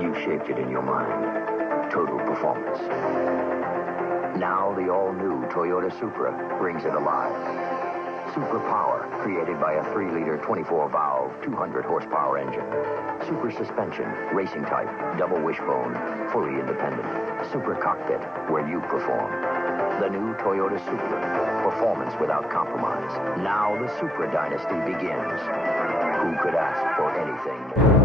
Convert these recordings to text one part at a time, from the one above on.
You shaped it in your mind. Total performance. Now the all-new Toyota Supra brings it alive. Supra Power, created by a 3-liter 24-valve, 200-horsepower engine. Super suspension, racing type, double wishbone, fully independent. Supra cockpit, where you perform. The new Toyota Supra, performance without compromise. Now the Supra dynasty begins. Who could ask for anything more?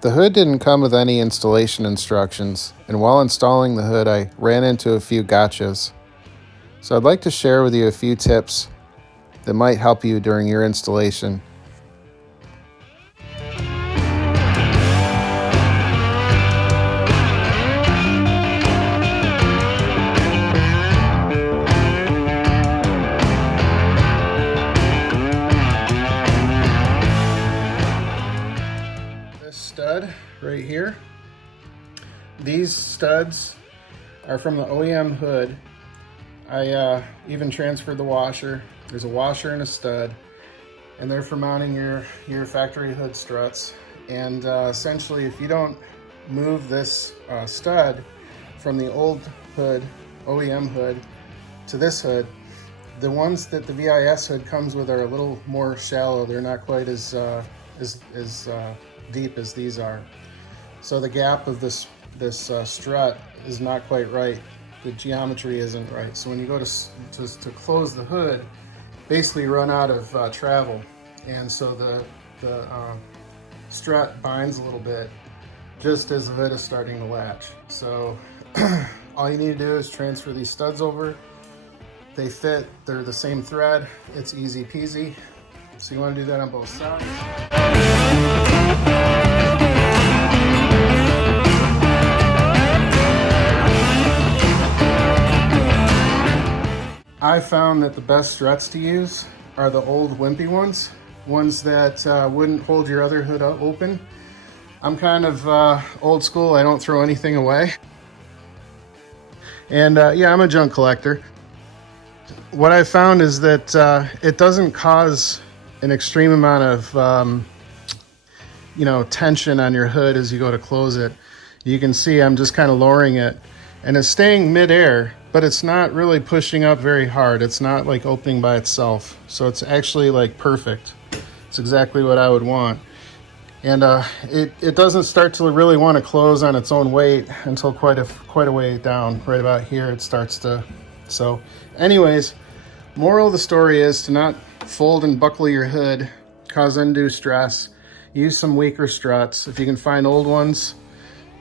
The hood didn't come with any installation instructions, and while installing the hood I ran into a few gotchas. So I'd like to share with you a few tips that might help you during your installation. Stud right here. These studs are from the OEM hood. I even transferred the washer. There's a washer and a stud, and they're for mounting your factory hood struts. And essentially, if you don't move this stud from the old hood, OEM hood, to this hood, the ones that the VIS hood comes with are a little more shallow. They're not quite as deep as these are. So the gap of this strut is not quite right. The geometry isn't right. So when you go to close the hood, basically run out of travel. And so the strut binds a little bit just as the hood is starting to latch. So all you need to do is transfer these studs over. They fit, they're the same thread. It's easy peasy. So you want to do that on both sides. I found that the best struts to use are the old wimpy ones that wouldn't hold your other hood open. I'm kind of old school. I don't throw anything away. And yeah, I'm a junk collector. What I found is that it doesn't cause an extreme amount of tension on your hood as you go to close it. You can see I'm just kind of lowering it, and it's staying mid-air, but it's not really pushing up very hard. It's not like opening by itself. So it's actually like perfect. It's exactly what I would want. And it doesn't start to really want to close on its own weight until quite a way down. Right about here it starts to. So anyways, moral of the story is to not fold and buckle your hood, cause undue stress. Use some weaker struts. If you can find old ones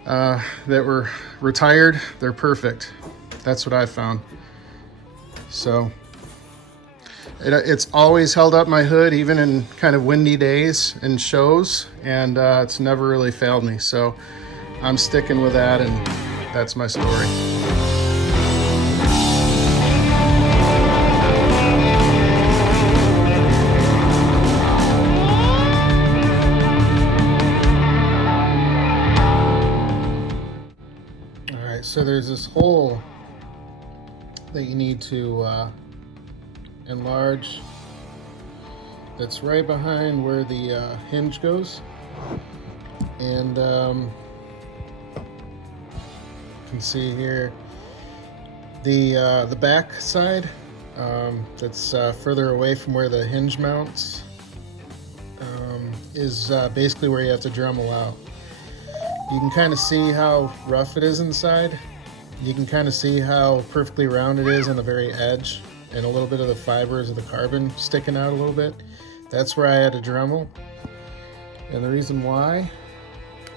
that were retired, they're perfect. That's what I found. So it's always held up my hood, even in kind of windy days and shows, and it's never really failed me. So I'm sticking with that, and that's my story. So there's this hole that you need to enlarge that's right behind where the hinge goes, and you can see here the back side that's further away from where the hinge mounts is basically where you have to Dremel out. You can kind of see how rough it is inside. You can kind of see how perfectly round it is on the very edge, and a little bit of the fibers of the carbon sticking out a little bit. That's where I had to Dremel. And the reason why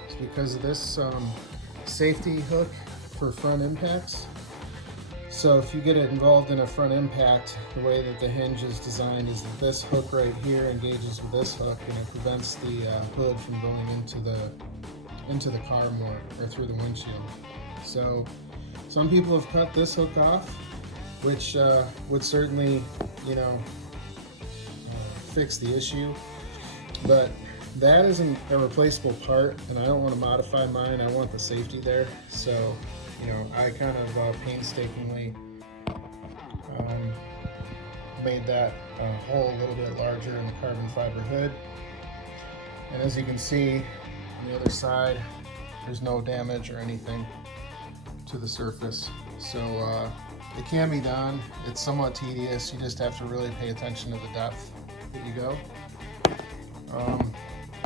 is because of this safety hook for front impacts. So if you get it involved in a front impact, the way that the hinge is designed is that this hook right here engages with this hook, and it prevents the hood from going into the car more, or through the windshield. So some people have cut this hook off, which would certainly, you know, fix the issue. But that isn't a replaceable part, and I don't want to modify mine. I want the safety there. So, you know, I kind of painstakingly made that hole a little bit larger in the carbon fiber hood. And as you can see on the other side, there's no damage or anything to the surface. So it can be done. It's somewhat tedious. You just have to really pay attention to the depth that you go.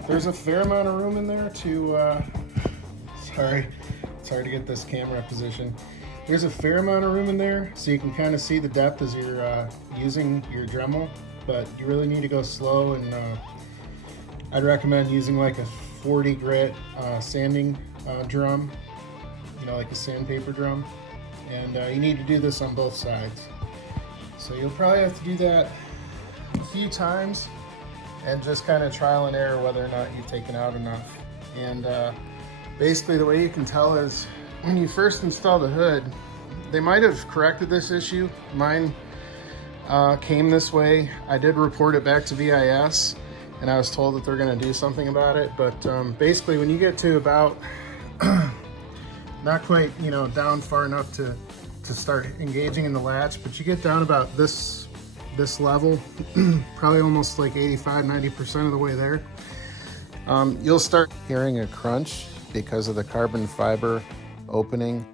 There's a fair amount of room in there to, sorry, it's hard to get this camera position. There's a fair amount of room in there, so you can kind of see the depth as you're using your Dremel, but you really need to go slow, and I'd recommend using like a 40 grit sanding drum, you know, like a sandpaper drum, and you need to do this on both sides. So you'll probably have to do that a few times and just kind of trial and error whether or not you've taken out enough. And basically the way you can tell is when you first install the hood, they might have corrected this issue. Mine came this way. I did report it back to VIS, and I was told that they're going to do something about it. But basically when you get to about not quite, you know, down far enough to start engaging in the latch, but you get down about this level, probably almost like 85-90% of the way there, you'll start hearing a crunch because of the carbon fiber opening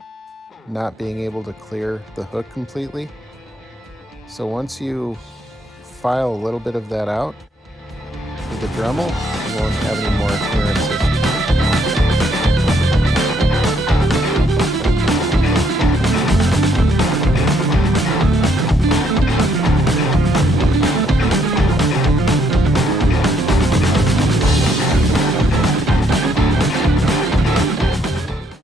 not being able to clear the hook completely. So once you file a little bit of that out with the Dremel, you won't have any more clearance issues.